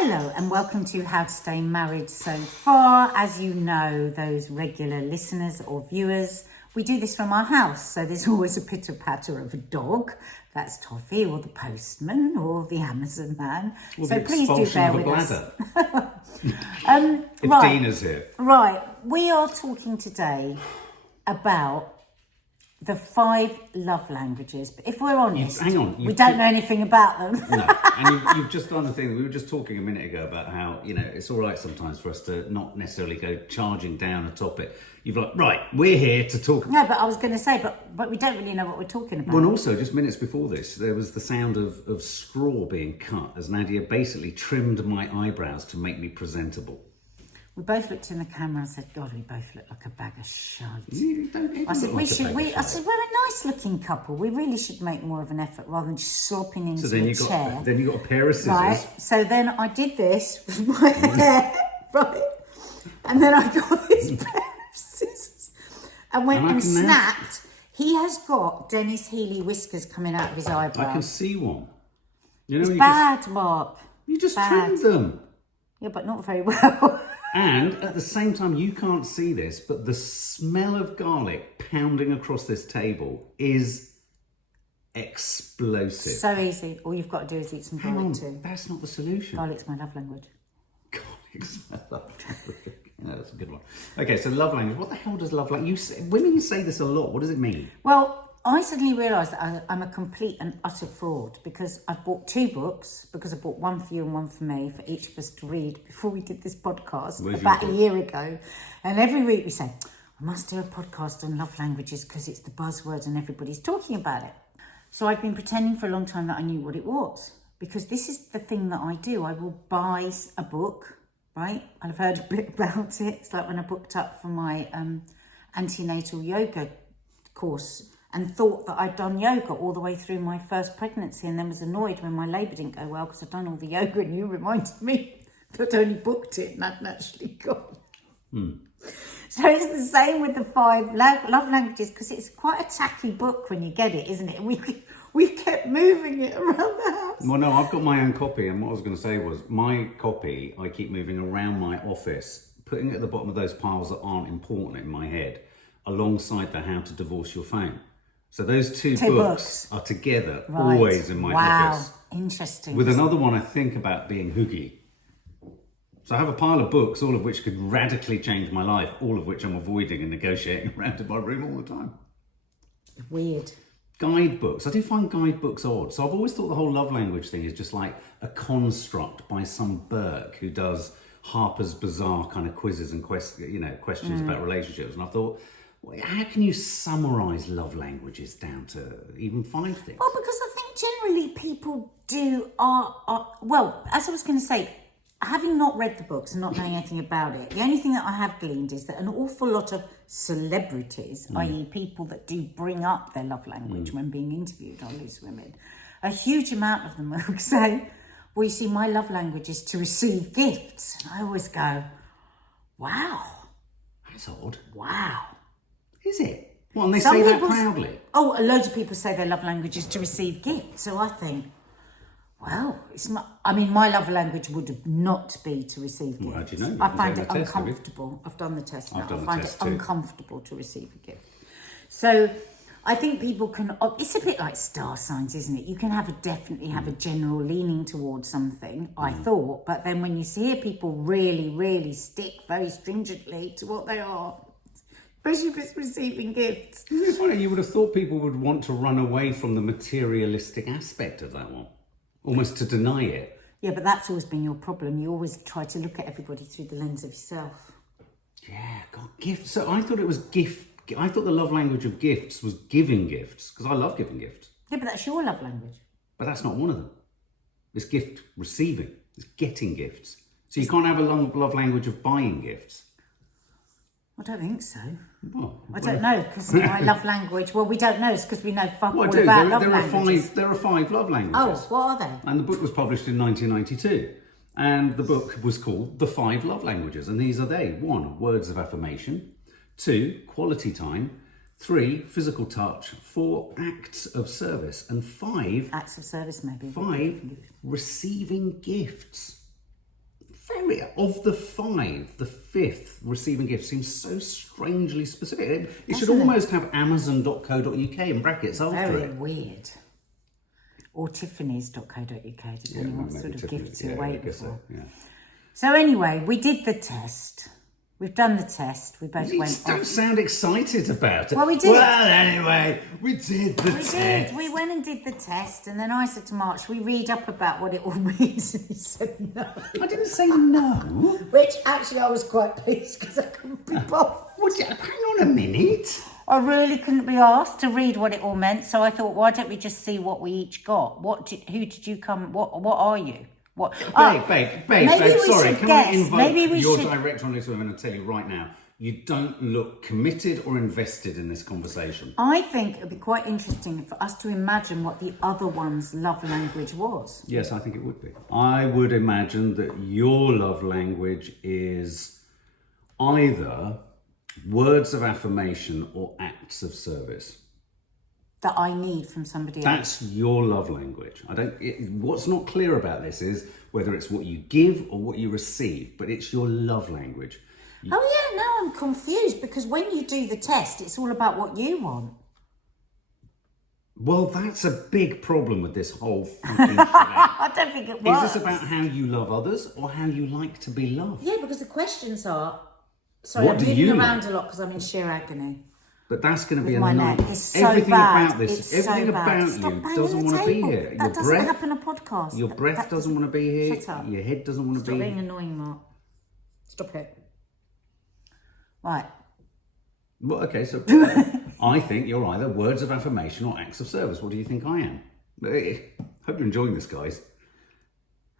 Hello and welcome to How to Stay Married So Far. As you know, those regular listeners or viewers, we do this from our house. So there's always a pitter patter of a dog. That's Toffee or the postman or the Amazon man. Or so the please do bear with us. If right, Dina's here. Right. We are talking today about the 5 love languages. But if we're honest, we don't know anything about them. No, and you've just done the thing. We were just talking a minute ago about how, it's all right sometimes for us to not necessarily go charging down a topic. You've like, right, we're here to talk. No, but I was going to say, but we don't really know what we're talking about. Well, and also, just minutes before this, there was the sound of straw being cut as Nadia basically trimmed my eyebrows to make me presentable. We both looked in the camera and said, God, we both look like a bag of shite. You don't even I said, look like a bag of I shite. said, we're a nice looking couple. We really should make more of an effort rather than just slopping into a chair. Then you got a pair of scissors. Right. So then I did this with my hair, right? And then I got this pair of scissors and went and snapped. He has got Dennis Healy whiskers coming out of his eyebrows. I can see one. It's bad, Mark. You just trimmed them. Yeah, but not very well. And at the same time, you can't see this, but the smell of garlic pounding across this table is explosive. So easy. All you've got to do is eat some garlic too. That's not the solution. Garlic's my love language. Garlic's my love language. Yeah, that's a good one. Okay, so love language. What the hell does love language... Women say this a lot. What does it mean? Well, I suddenly realised that I'm a complete and utter fraud because I've bought 2 books, because I bought one for you and one for me, for each of us to read before we did this podcast about a year ago. And every week we say, I must do a podcast on love languages because it's the buzzword and everybody's talking about it. So I've been pretending for a long time that I knew what it was, because this is the thing that I do. I will buy a book, right? I've heard a bit about it. It's like when I booked up for my antenatal yoga course, and thought that I'd done yoga all the way through my first pregnancy, and then was annoyed when my labour didn't go well because I'd done all the yoga and you reminded me that I'd only booked it and hadn't actually gone. So it's the same with the 5 love languages, because it's quite a tacky book when you get it, isn't it? We've kept moving it around the house. Well, no, I've got my own copy, and what I was going to say was my copy I keep moving around my office, putting it at the bottom of those piles that aren't important in my head, alongside the How to Divorce Your Phone. So those two books are together, always in my office. Wow, interesting. With another one I think about being hooky. So I have a pile of books, all of which could radically change my life, all of which I'm avoiding and negotiating around in my room all the time. Weird. Guidebooks. I do find guidebooks odd. So I've always thought the whole love language thing is just like a construct by some Burke who does Harper's Bazaar kind of quizzes and questions about relationships. And I thought, how can you summarise love languages down to even 5 things? Well, because I think generally people do well, as I was going to say, having not read the books and not knowing anything about it, the only thing that I have gleaned is that an awful lot of celebrities, i.e. people that do bring up their love language when being interviewed on Loose Women, a huge amount of them will say, well, you see, my love language is to receive gifts. And I always go, wow. That's odd. Wow. Is it? Well, and they say that proudly. Oh, loads of people say their love language is to receive gifts. So I think, well, my love language would not be to receive gifts. Well, how do you know? I find it uncomfortable. I've done the test now. I find it uncomfortable to receive a gift. So I think people can, it's a bit like star signs, isn't it? You can definitely have a general leaning towards something, I thought, but then when you hear people really, really stick very stringently to what they are, especially if it's receiving gifts. Isn't it funny? You would have thought people would want to run away from the materialistic aspect of that one, almost to deny it. Yeah, but that's always been your problem. You always try to look at everybody through the lens of yourself. Yeah, God, gifts. So I thought it was I thought the love language of gifts was giving gifts, because I love giving gifts. Yeah, but that's your love language. But that's not one of them. It's gift receiving. It's getting gifts. So you can't have a love language of buying gifts. I don't think so. Well, I don't know, because my love language... Well, we don't know. It's because we know fuck all about love languages. There are 5 love languages. Oh, what are they? And the book was published in 1992. And the book was called The 5 Love Languages. And these are they. 1, words of affirmation. 2, quality time. 3, physical touch. 4, acts of service. And 5... Acts of service, maybe. 5, receiving gifts. of the 5, the 5th receiving gift seems so strangely specific. It should Doesn't it? almost have amazon.co.uk in brackets after Very it. weird. Or tiffany's.co.uk, depending what maybe sort of Tiffany. gifts you're I waiting guess for. so, yeah. So anyway, we did the test. We've done the test. We both You went don't off. sound excited about it. Well, we did. Well, anyway, we did the We test. did. We went and did the test, and then I said to Mark, should we read up about what it all means? And he said no. I didn't say no. Which actually I was quite pleased because I couldn't be bothered. Hang on a minute. I really couldn't be asked to read what it all meant, so I thought, why don't we just see what we each got? Who did you come? What are you? What? Babe, maybe we sorry, should can guess. I invite Maybe we your should- director on this woman and tell you right now, you don't look committed or invested in this conversation. I think it would be quite interesting for us to imagine what the other one's love language was. Yes, I think it would be. I would imagine that your love language is either words of affirmation or acts of service. That I need from somebody else. That's your love language. What's not clear about this is whether it's what you give or what you receive, but it's your love language. Oh yeah, now I'm confused because when you do the test, it's all about what you want. Well, that's a big problem with this whole fucking shebang. I don't think it was. Is this about how you love others or how you like to be loved? Yeah, because the questions are... Sorry, What I'm do you moving around want? a lot because I'm in sheer agony. But that's going to be With a my night. neck. It's so Everything bad. about this, It's so everything bad. about Stop you banging doesn't the want to be table. here. That doesn't happen on a podcast. Your breath doesn't want to be here. Shut up. Your head doesn't want to Stop be being here. annoying, Mark. Stop it. Right. Well, okay, so I think you're either words of affirmation or acts of service. What do you think I am? Hope you're enjoying this, guys.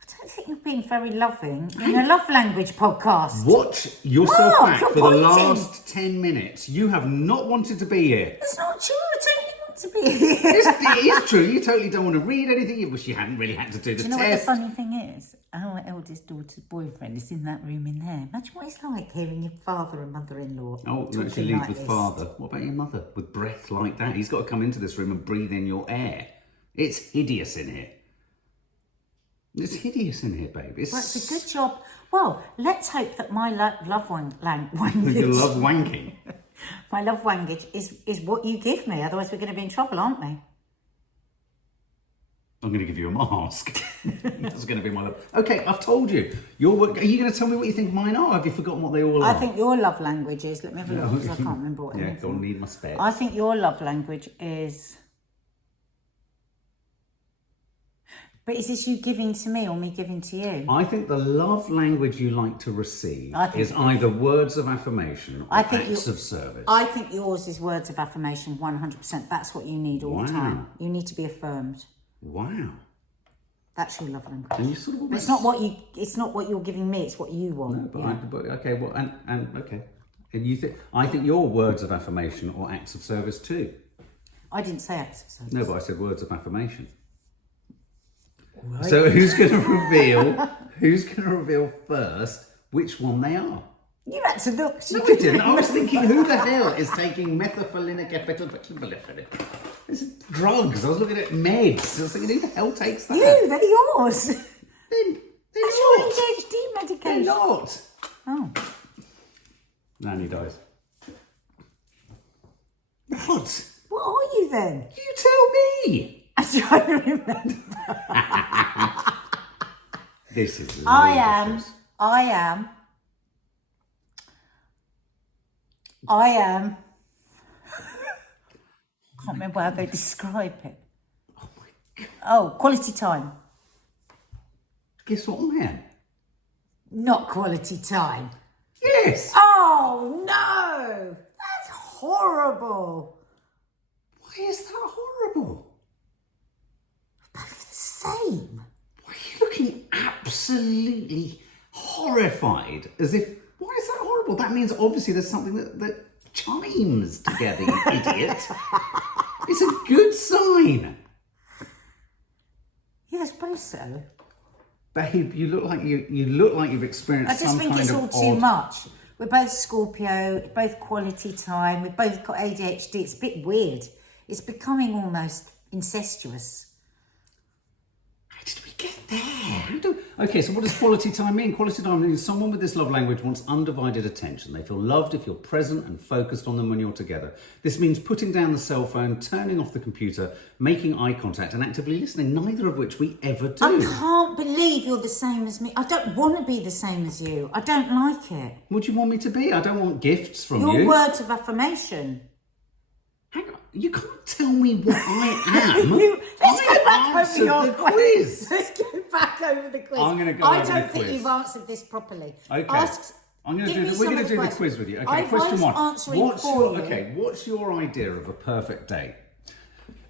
I don't think you're being very loving in a love language podcast. Watch yourself Mark, back you're for the pointing. last 10 minutes. You have not wanted to be here. That's not true. I totally want to be here. It is true. You totally don't want to read anything. You wish you hadn't really had to do the Do you know what the test. funny thing is? Our eldest daughter's boyfriend is in that room in there. Imagine what it's like hearing your father and mother-in-law Oh, no, she talking leads like with this. father. What about your mother? With breath like that? He's got to come into this room and breathe in your air. It's hideous in here. It's hideous in here, babe. Well, it's a good job. Well, let's hope that my love language... You love wanking. My love language is what you give me. Otherwise, we're going to be in trouble, aren't we? I'm going to give you a mask. That's going to be my love. Okay, I've told you. Are you going to tell me what you think mine are? Have you forgotten what they all are? I think your love language is... Let me have a look because I can't remember what it Yeah, is. don't need my specs. I think your love language is... But is this you giving to me or me giving to you? I think the love language you like to receive is either words of affirmation or acts of service. I think yours is words of affirmation, 100%. That's what you need all the time. You need to be affirmed. Wow. That's your love language. And you sort of But it's not what you're giving me, it's what you want. No, but okay, well, okay. And you think I think your words of affirmation or acts of service too. I didn't say acts of service. No, but I said words of affirmation. Right. So who's going to reveal first which one they are? You had to look. No, I didn't. I was thinking, who the hell is taking methylphenidate? It's drugs. I was looking at meds. I was thinking, who the hell takes that? You, they're yours. They're That's not. your ADHD medication. They're not. Oh. Nanny dies. What? What are you then? You tell me. I don't remember. This is. I am. I can't remember how they describe it. Oh my God. Oh, quality time. Guess what I am? Not quality time. Yes. Oh no! That's horrible. Why is that horrible? Both the same. Why are you looking absolutely horrified? As if, why is that horrible? That means obviously there's something that chimes together, you idiot. It's a good sign. Yeah, I suppose so. Babe, you look like you've experienced I just some think kind it's of all too odd... much. We're both Scorpio, both quality time, we've both got ADHD. It's a bit weird. It's becoming almost incestuous. How did we get there? Okay, so what does quality time mean? Quality time means someone with this love language wants undivided attention. They feel loved if you're present and focused on them when you're together. This means putting down the cell phone, turning off the computer, making eye contact and actively listening, neither of which we ever do. I can't believe you're the same as me. I don't want to be the same as you. I don't like it. What do you want me to be? I don't want gifts from you. Your words of affirmation. Hang on, you can't tell me what I am. Let's go back over your quiz. Let's go back over the quiz. I'm going to go I over the don't think quiz. you've answered this properly. Okay. We're going to do the quiz with you. Okay, question one. What's your idea of a perfect day?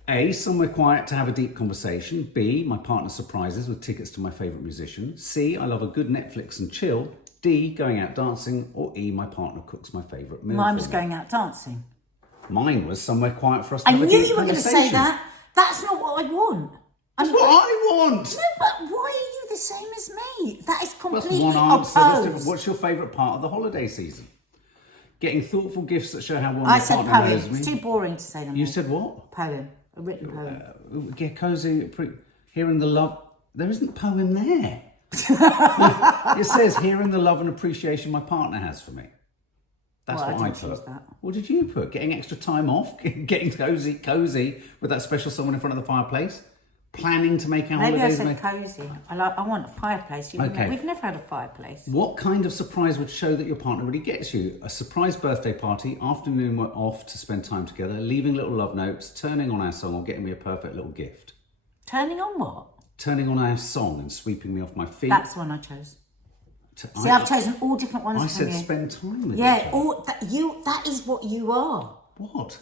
A, somewhere quiet to have a deep conversation. B, my partner surprises with tickets to my favourite musician. C, I love a good Netflix and chill. D, going out dancing. Or E, my partner cooks my favourite meal. Mine was going out dancing. Mine was somewhere quiet for us to have I a knew deep you were going to conversation. say that. That's not what I want. That's what I want. No, but why are you the same as me? That is completely That's one answer. That's different. opposed. What's your favourite part of the holiday season? Getting thoughtful gifts that show how well I my said partner poem. knows me. It's too boring to say them. You said what? Poem. A written poem. Get cosy, hearing the love. There isn't poem there. It says hearing the love and appreciation my partner has for me. That's Well, what I I didn't choose put. that. What did you put? Getting extra time off? Getting cozy with that special someone in front of the fireplace? Planning to make our Maybe I holidays? said cosy. I want a fireplace. Okay. We've never had a fireplace. What kind of surprise would show that your partner really gets you? A surprise birthday party, afternoon we're off to spend time together, leaving little love notes, turning on our song, or getting me a perfect little gift? Turning on what? Turning on our song and sweeping me off my feet. That's the one I chose. See, I've chosen all different ones I from said you. spend time with Yeah, each other. all that is what you are. What?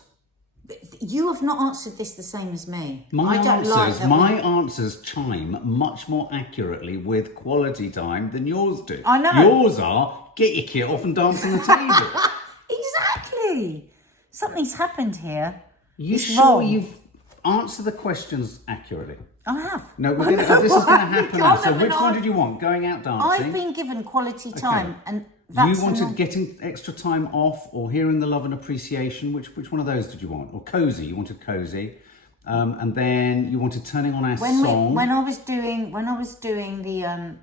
You have not answered this the same as me. My I don't like that my answers chime much more accurately with quality time than yours do. I know. Yours are get your kit off and dance on the table. Exactly. Something's happened here. You It's sure wrong. you've answered the questions accurately? I have. No, this is going to happen now. So can't which have one an did you want? Going out dancing? I've been given quality time, and that's You wanted getting extra time off or hearing the love and appreciation. Which one of those did you want? Or cozy? You wanted cozy. And then you wanted turning on our song. When I was doing the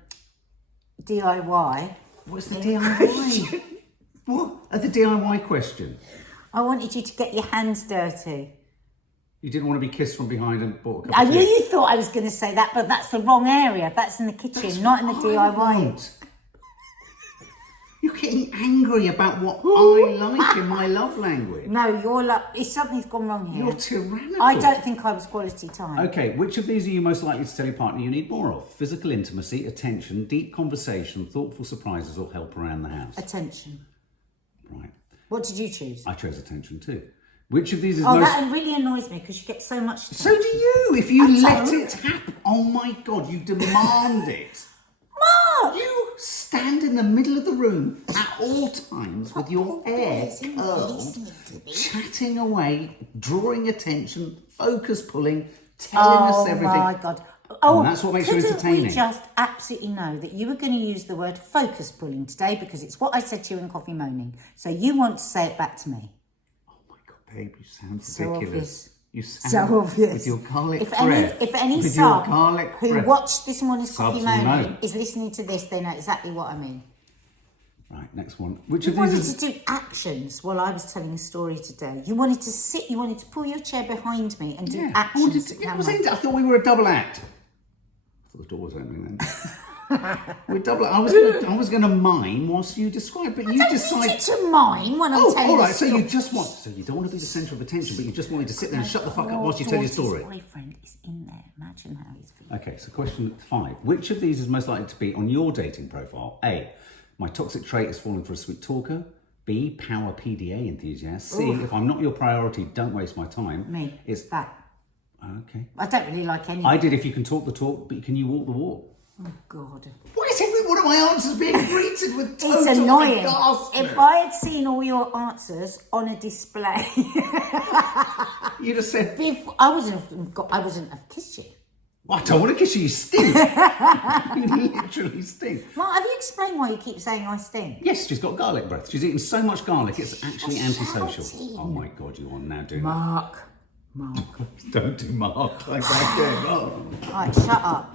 DIY. What's the DIY? What? The DIY question. I wanted you to get your hands dirty. You didn't want to be kissed from behind and bought a cup I of knew tea. you thought I was going to say that, but that's the wrong area. That's in the kitchen, not in the DIY. You're getting angry about what I like in my love language. No, something's gone wrong here. You're tyrannical. I don't think I was quality time. Okay, which of these are you most likely to tell your partner you need more of? Physical intimacy, attention, deep conversation, thoughtful surprises, or help around the house? Attention. Right. What did you choose? I chose attention too. Which of these is Oh, most... that really annoys me because you get so much attention. So do you, if you let don't. it happen. Oh my God, you demand it. Mark! You stand in the middle of the room at all times with your hair curled, chatting away, drawing attention, focus pulling, telling us everything. Oh my God. Oh, And that's what makes you couldn't entertaining. we just absolutely know that you were going to use the word focus pulling today because it's what I said to you in Coffee Moaning. So you want to say it back to me. Oh my God, babe, you sound So ridiculous. obvious. You sound So obvious. with your garlic If breath. any with sub your garlic who breath. watched this morning's Coffee Subs will Moaning know. is listening to this, they know exactly what I mean. Right, next one. Which You of wanted these to do actions while I was telling a story today. You wanted to sit, you wanted to pull your chair behind me and do actions. I thought we were a double act. I thought the door was opening then. We're double. I was going to mime whilst you describe, but you I decide. don't need you to mime when I'm telling all a right. So story. you just want. So you don't want to be the centre of attention, but you just want me to sit there and shut the fuck up whilst you Your tell your daughter's story. boyfriend is in there. Imagine how he's feeling. Okay. So question 5: which of these is most likely to be on your dating profile? A. My toxic trait is falling for a sweet talker. B. Power PDA enthusiast. C. If I'm not your priority, don't waste my time. Me. It's that. okay. I don't really like any. I did. If you can talk the talk, but can you walk the walk? Oh God. Why is every one of my answers being greeted with total It's annoying. aghastment? If I had seen all your answers on a display, You'd have said, I wouldn't have kissed you. I don't want to kiss you, you stink. You literally stink. Mark, have you explained why you keep saying I stink? Yes, she's got garlic breath. She's eaten so much garlic, it's actually antisocial. shouting. Oh my God, you are now doing Mark. that. Don't do Mark like that again. Oh. Right, shut up.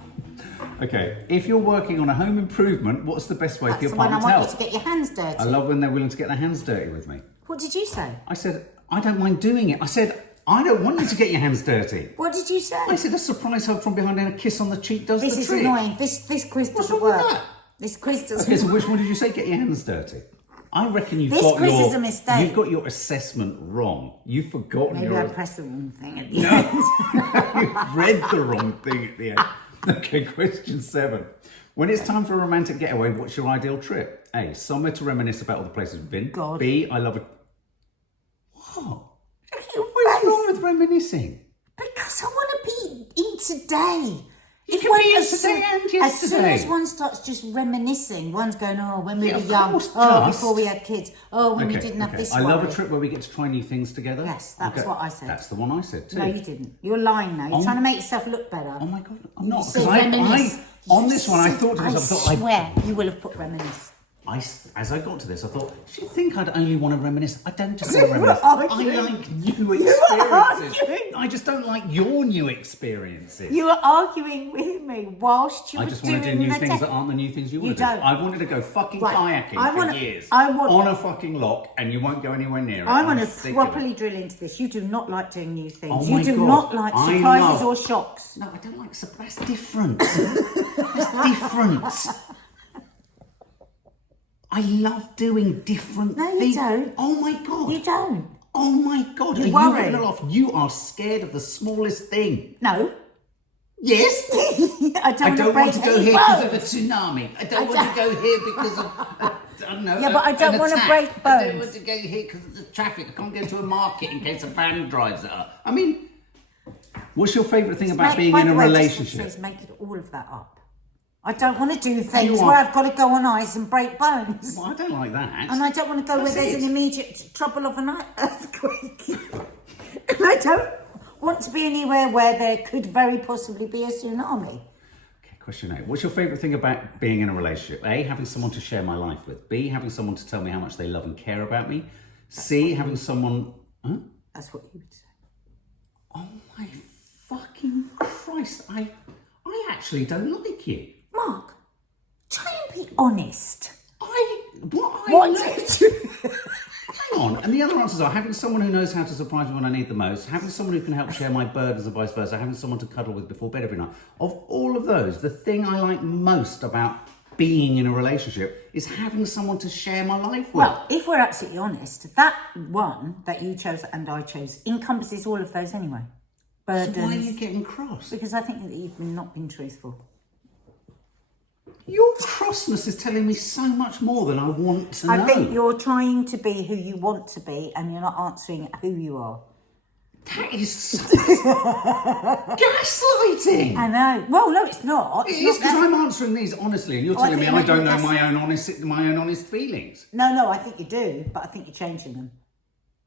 Okay, if you're working on a home improvement, what's the best way for your That's the one I partner to want help? you to get your hands dirty. I love when they're willing to get their hands dirty with me. What did you say? I said, I don't mind doing it. I said, I don't want you to get your hands dirty. What did you say? I said, a surprise hug from behind and a kiss on the cheek does the trick. This is annoying. This quiz What's doesn't wrong with work. that? This quiz doesn't Okay, so work. which one did you say? Get your hands dirty. I reckon you've This got quiz your is a mistake. You've got your assessment wrong. You've forgotten Maybe your. I pressed the wrong thing at the end. You've read the wrong thing at the end. Okay, question 7. When it's time for a romantic getaway, what's your ideal trip? A, somewhere to reminisce about all the places we've been. God. B, I love it. What? Your What's face. wrong with reminiscing? Because I want to be in today. You can be in today and As yesterday. soon as one starts just reminiscing, one's going, oh, when we Yeah, were of young, course, oh, just. before we had kids, oh, when we didn't have this I one. love a trip where we get to try new things together. Yes, that's what I said. That's the one I said too. No, you didn't. You're lying now. You're trying to make yourself look better. Oh my God, I'm not. You Because said reminisce. on You this one, I said- thought to myself, I swear you will have put reminisce. as I got to this, I thought, she'd think I'd only want to reminisce. I don't just want to reminisce. arguing. I like new You experiences. are arguing. I just don't like your new experiences. You were arguing with me whilst you I were just doing want to do new the things test. that aren't the new things you want to don't. do. I wanted to go fucking Right, kayaking I for wanna- years I want- on a fucking lock, and you won't go anywhere near it. I I'm want to sick of it. properly drill into this. You do not like doing new things. Oh you my do God. not like I surprises love- or shocks. No, I don't like surprise. That's different. That's different. I love doing different No, you things. don't. Oh my God. You don't. Oh my God. You Are worry. you getting it off? You are scared of the smallest thing. No. Yes. I don't, I don't want to break go any here because of a bones. tsunami. I don't want to go here because of, I don't know. Yeah, but I don't an want to attack. break I don't bones. want to go here because of the traffic. I can't go to a market in case a van drives it up. I mean, what's your favourite thing about being By in the a way, relationship? just making all of that up. I don't want to do things You are- where I've got to go on ice and break bones. Well, I don't like that. And I don't want to go where That's there's it. an immediate trouble of an earthquake. And I don't want to be anywhere where there could very possibly be a tsunami. Okay, question 8. What's your favourite thing about being in a relationship? A, having someone to share my life with. B, having someone to tell me how much they love and care about me. C, having someone... Huh? That's what you would say. Oh my fucking Christ. I actually don't like you. Mark, try and be honest. What did you... Hang on. And the other answers are having someone who knows how to surprise me when I need the most, having someone who can help share my burdens and vice versa, having someone to cuddle with before bed every night. Of all of those, the thing I like most about being in a relationship is having someone to share my life with. Well, if we're absolutely honest, that one that you chose and I chose encompasses all of those anyway. So Burdens. why are you getting cross? Because I think that you've not been truthful. Your crossness is telling me so much more than I want to know. I think you're trying to be who you want to be and you're not answering who you are. That is so gaslighting. I know. Well, no, it's not. It It's is not because that- I'm answering these honestly, and you're Oh, I telling me think I you're don't know making my own honest feelings. No, I think you do, but I think you're changing them.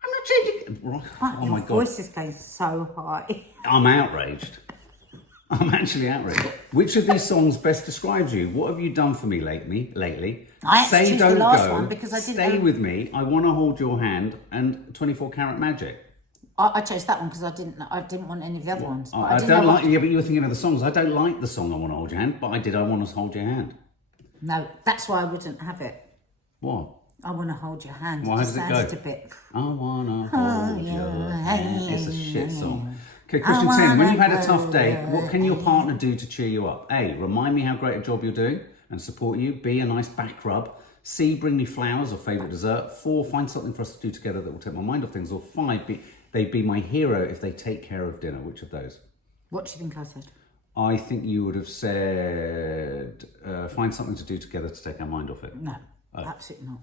I'm not changing. Oh Your my God! voice is going so high. I'm outraged. I'm actually outraged. Which of these songs best describes you? What have you done for me lately? I had to Say choose the Don't last Go, one because I didn't Stay know. With Me, I Want to Hold Your Hand, and 24 Karat Magic. I chose that one because I didn't want any of the other ones. But I didn't don't know like. what- Yeah, but you were thinking of the songs. I don't like the song I Want to Hold Your Hand, but I want to hold your hand. No, that's why I wouldn't have it. What? I want to hold your hand. Well, how does it sounded go? a bit. I wanna hold your hand. It's a shit song. Okay, question I 10. When wanna you've had a tough hold day, your what can your partner do to cheer you up? A, remind me how great a job you're doing and support you. B, a nice back rub. C, bring me flowers or favourite dessert. 4, find something for us to do together that will take my mind off things. Or 5, they'd be my hero if they take care of dinner. Which of those? What do you think I said? I think you would have said, find something to do together to take our mind off it. No, absolutely not.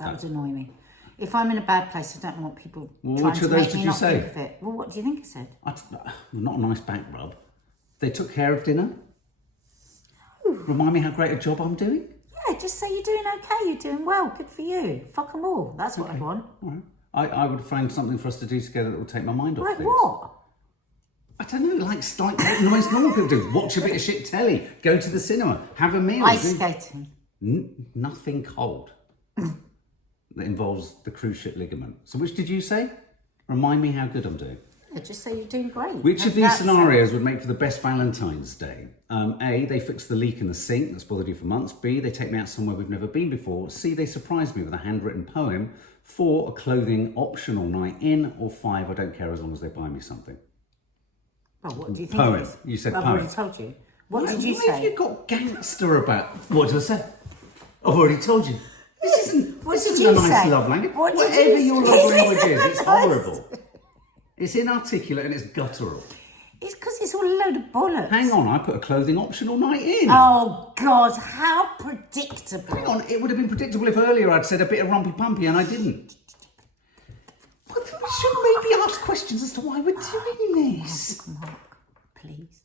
That would annoy me. If I'm in a bad place, I don't want people Well, trying which to of those make did me you not say? think of it. Well, what do you think I said? Not a nice back rub. They took care of dinner. Remind me how great a job I'm doing. Yeah, just say you're doing okay, you're doing well, good for you. Fuck them all. That's what I want. All right. I would find something for us to do together that will take my mind off Like things. what? I don't know, like what most normal people do. Watch a bit of shit telly, go to the cinema, have a meal. Ice do- skating. Nothing cold that involves the cruise ship ligament. So which did you say? Remind me how good I'm doing. Yeah, just say you're doing great. Which of these scenarios would make for the best Valentine's Day? A, they fix the leak in the sink that's bothered you for months. B, they take me out somewhere we've never been before. C, they surprise me with a handwritten poem. 4, a clothing optional night in. Or 5, I don't care as long as they buy me something. Well, what do you think? Poem. You said poem. I've already told you. What did you say? What have you got gangster about? What did I say? I've already told you. This isn't a nice love language. Whatever your love language is, it's horrible. It's inarticulate and it's guttural. It's because it's all a load of bollocks. Hang on, I put a clothing optional night in. Oh, God, how predictable. Hang on, it would have been predictable if earlier I'd said a bit of rumpy-pumpy and I didn't. But we should maybe ask questions as to why we're doing this. Mark, please.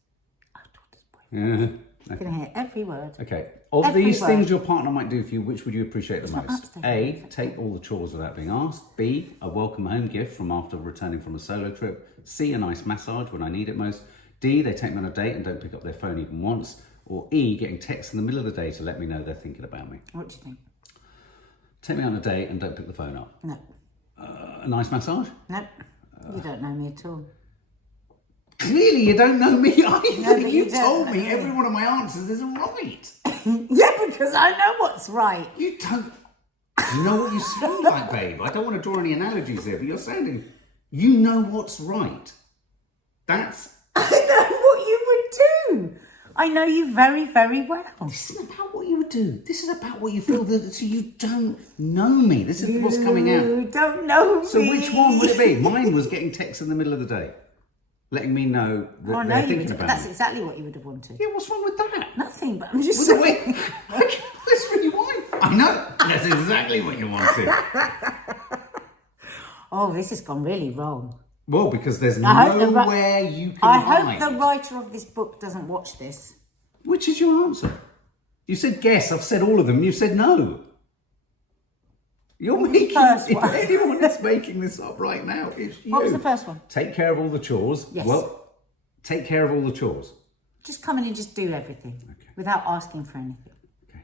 Yeah. You can hear every word. Okay. Of these things your partner might do for you, which would you appreciate the most? A, take all the chores without being asked. B, a welcome home gift from after returning from a solo trip. C, a nice massage when I need it most. D, they take me on a date and don't pick up their phone even once. Or E, getting texts in the middle of the day to let me know they're thinking about me. What do you think? Take me on a date and don't pick the phone up. No. A nice massage? No. You don't know me at all. Clearly you don't know me either. No, you told me every one of my answers is right. Yeah, because I know what's right. You don't. You know what you sound like, babe. I don't want to draw any analogies here, but you're sounding. You know what's right. That's. I know what you would do. I know you very, very well. This isn't about what you would do. This is about what you feel that. So you don't know me. This is what's coming out. You don't know me. So which one would it be? Mine was getting texts in the middle of the day, letting me know that they're thinking about That's me. exactly what you would have wanted. Yeah, what's wrong with that? Nothing, but I'm just saying. That's what you want. I know. That's exactly what you wanted. Oh, this has gone really wrong. Well, because there's nowhere you can hide. Hope the writer of this book doesn't watch this. Which is your answer? You said guess. I've said all of them. You said no. You're making. First one. If anyone is making this up right now, it's you. What was the first one? Take care of all the chores. Yes. Well, take care of all the chores. Just come in and just do everything without asking for anything. Okay.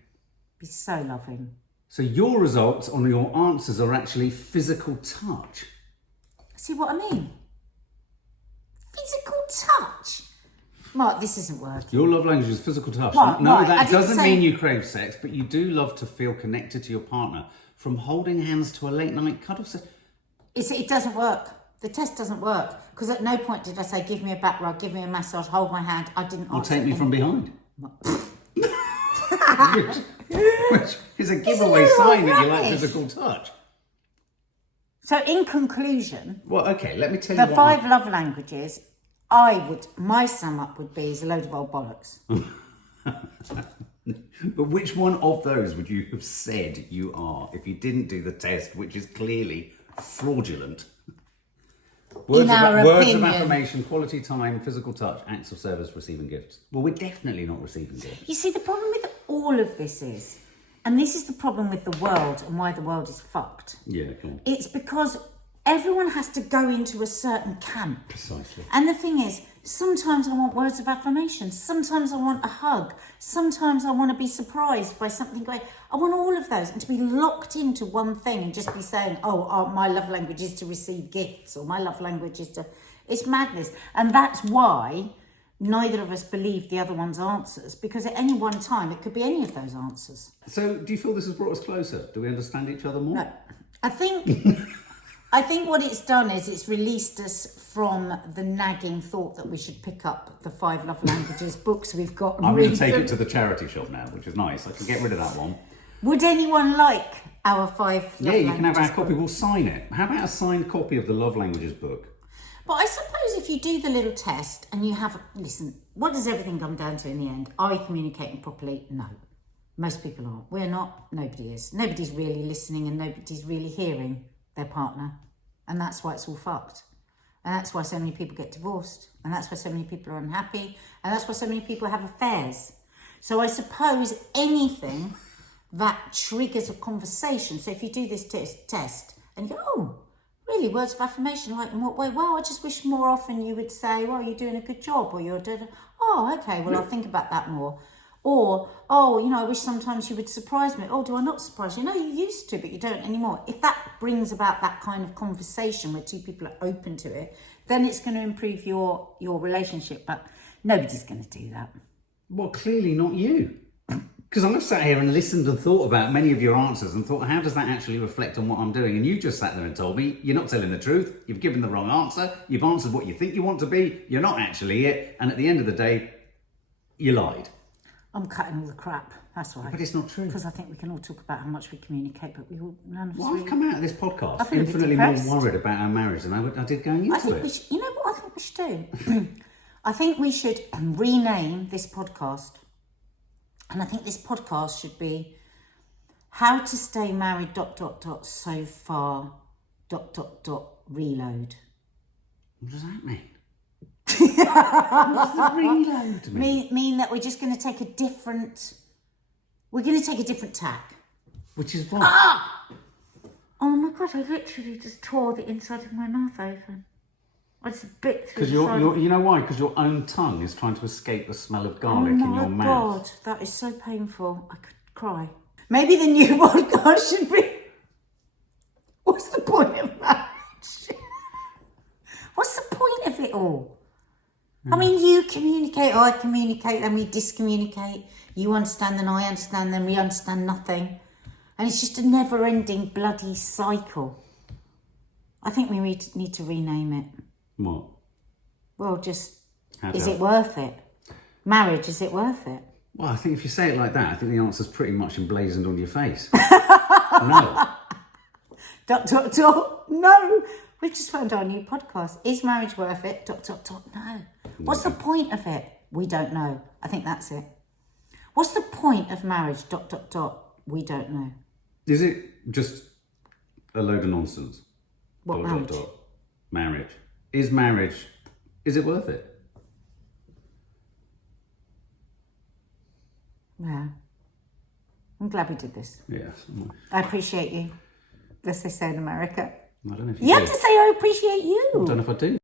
Be so loving. So your results on your answers are actually physical touch. See what I mean? Physical touch. Mark, this isn't working. Your love language is physical touch. Right, no, right. that doesn't mean you crave sex, but you do love to feel connected to your partner. From holding hands to a late night cuddle. It doesn't work. The test doesn't work. Because at no point did I say, give me a back rub, give me a massage, hold my hand. I didn't Or ask. take me from behind. which is a giveaway sign that you like physical touch. So in conclusion, well, okay, let me tell you the 5 love languages, my sum up would be is a load of old bollocks. But which one of those would you have said you are if you didn't do the test, which is clearly fraudulent? Words of affirmation, quality time, physical touch, acts of service, receiving gifts. Well, we're definitely not receiving gifts. You see, the problem with all of this is, and this is the problem with the world and why the world is fucked. Yeah, come on. It's because everyone has to go into a certain camp. Precisely. And the thing is, sometimes I want words of affirmation. Sometimes I want a hug. Sometimes I want to be surprised by something great. I want all of those and to be locked into one thing and just be saying, oh, my love language is to receive gifts or my love language is to... It's madness. And that's why neither of us believe the other one's answers, because at any one time it could be any of those answers. So do you feel this has brought us closer? Do we understand each other more? No. I think what it's done is it's released us from the nagging thought that we should pick up the 5 love languages books we've got. I'm going to take it to the charity shop now, which is nice. I can get rid of that one. Would anyone like our 5 love languages? Yeah, you can have our copy. We'll sign it. How about a signed copy of the love languages book? But I suppose if you do the little test and you have... Listen, what does everything come down to in the end? Are you communicating properly? No. Most people aren't. We're not. Nobody is. Nobody's really listening and nobody's really hearing their partner. And that's why it's all fucked. And that's why so many people get divorced. And that's why so many people are unhappy. And that's why so many people have affairs. So I suppose anything that triggers a conversation. So if you do this test and you go, oh, really, words of affirmation, like in what way? Well, I just wish more often you would say, well, you're doing a good job, or you're doing, oh, okay, well, I'll think about that more. Or, oh, you know, I wish sometimes you would surprise me. Oh, do I not surprise you? No, you used to, but you don't anymore. If that brings about that kind of conversation where two people are open to it, then it's going to improve your relationship. But nobody's going to do that. Well, clearly not you. Because I've sat here and listened and thought about many of your answers and thought, how does that actually reflect on what I'm doing? And you just sat there and told me, you're not telling the truth, you've given the wrong answer, you've answered what you think you want to be, you're not actually it, and at the end of the day, you lied. I'm cutting all the crap, that's why. But it's not true. Because I think we can all talk about how much we communicate, but none of us Well, really... I've come out of this podcast feel a bit infinitely more depressed. worried about our marriage than I did going into it. You know what I think we should do? I think we should rename this podcast. And I think this podcast should be How to Stay Married ... so far ... reload. What does that mean? What does the reload mean that we're just going to take a different... We're going to take a different tack. Which is what? Oh my God, I literally just tore the inside of my mouth open. I just bit through Because you know why? Because your own tongue is trying to escape the smell of garlic in your mouth. Oh my God, that is so painful. I could cry. Maybe the new podcast should be... What's the point of marriage? What's the point of it all? I mean, you communicate, I communicate, then we discommunicate. You understand, then I understand, then we understand nothing. And it's just a never-ending bloody cycle. I think we need to rename it. What? Well, just, is it worth it? Marriage, is it worth it? Well, I think if you say it like that, I think the answer's pretty much emblazoned on your face. No. ... No. We've just found our new podcast. Is marriage worth it? ... No. What's the point of it? We don't know. I think that's it. What's the point of marriage? ... We don't know. Is it just a load of nonsense? What marriage? Marriage. Is marriage, is it worth it? Yeah. I'm glad we did this. Yes. I appreciate you. As they say in America. I don't know if You have to say I appreciate you. I don't know if I do.